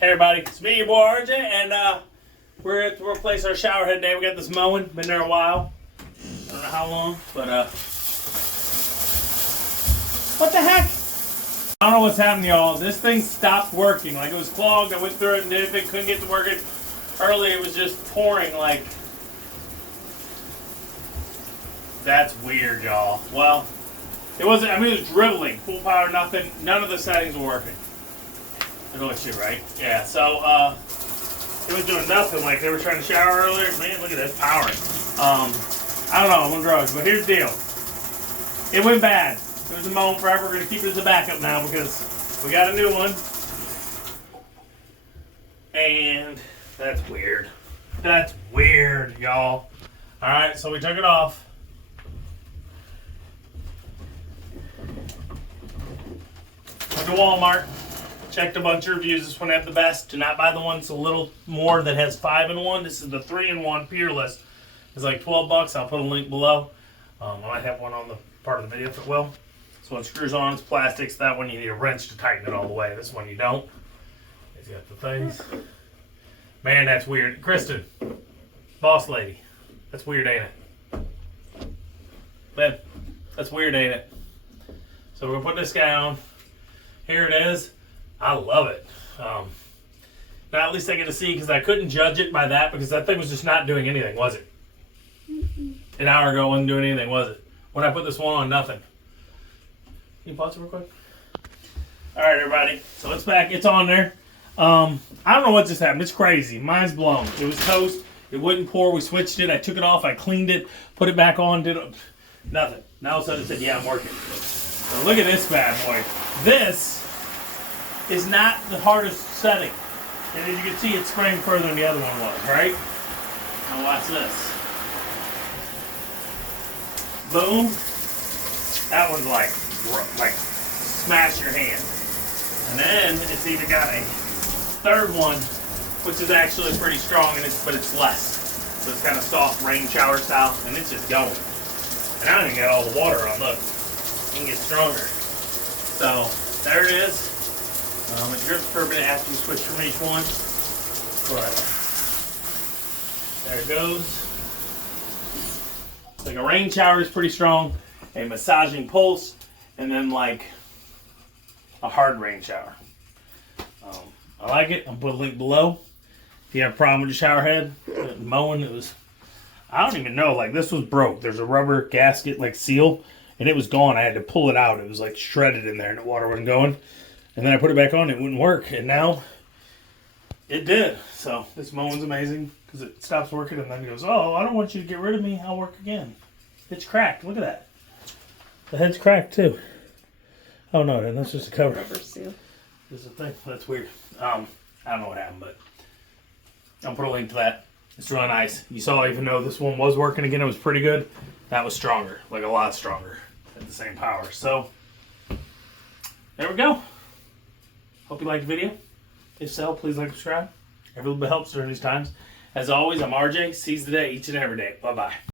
Hey everybody, it's me, your boy RJ, and we're at to replace our shower head today. We got this mowing, been there a while. I don't know how long, but what the heck? I don't know what's happening, y'all. This thing stopped working. Like, it was clogged. I went through it and did it, couldn't get to working. Earlier it was just pouring like. That's weird, y'all. Well, it wasn't, I mean, it was dribbling, full power, nothing, none of the settings were working. I know it's shit, right? Yeah, so, it was doing nothing, like they were trying to shower earlier. Man, look at this, powering. I don't know, I'm on drugs, but here's the deal. It went bad. It was a moment forever. We're going to keep it as a backup now because we got a new one. And that's weird. That's weird, y'all. Alright, so we took it off. Went to Walmart. Checked a bunch of reviews. This one had the best. Do not buy the one that's a little more that has 5-in-1. This is the 3-in-1 peerless. It's like $12. I'll put a link below. I might have one on the part of the video if it will. This one screws on. It's plastic. So that one you need a wrench to tighten it all the way. This one you don't. It's got the things. Man, that's weird. Kristen, boss lady, that's weird, ain't it? Man, that's weird, ain't it? So we're gonna put this guy on. Here it is. I love it. Now at least I get to see, because I couldn't judge it by that because that thing was just not doing anything, was it? An hour ago it wasn't doing anything, was it? When I put this one on, nothing. Can you pause it real quick? Alright everybody, so it's back, it's on there. I don't know what just happened, it's crazy. Mine's blown. It was toast, it wouldn't pour, we switched it, I took it off, I cleaned it, put it back on, did it, nothing. Now all of a sudden it said, yeah, I'm working. So look at this bad boy. This is not the hardest setting. And as you can see, it's spraying further than the other one was, right? Now watch this. Boom. That one's like smash your hand. And then it's even got a third one, which is actually pretty strong, but it's less. So it's kind of soft rain shower style, and it's just going. And I don't even got all the water on, look. It can get stronger. So there it is. It drips for a minute after you switch from each one. But there it goes. It's like a rain shower is pretty strong, a massaging pulse, and then like a hard rain shower. I like it. I'll put a link below. If you have a problem with your shower head, mowing, it was, I don't even know, like this was broke. There's a rubber gasket like seal, and it was gone. I had to pull it out. It was like shredded in there and the water wasn't going. And then I put it back on, it wouldn't work, and now it did. So this mowing's amazing because it stops working and then it goes, oh, I don't want you to get rid of me, I'll work again. It's cracked, look at that. The head's cracked too. Oh no, that's just a cover. Rubber seal. This is a thing, that's weird. I don't know what happened, but I'll put a link to that. It's really nice. You saw, even though this one was working again, it was pretty good. That was stronger, like a lot stronger at the same power. So there we go. Hope you liked the video. If so, please like, subscribe. Every little bit helps during these times. As always, I'm RJ. Seize the day each and every day. Bye-bye.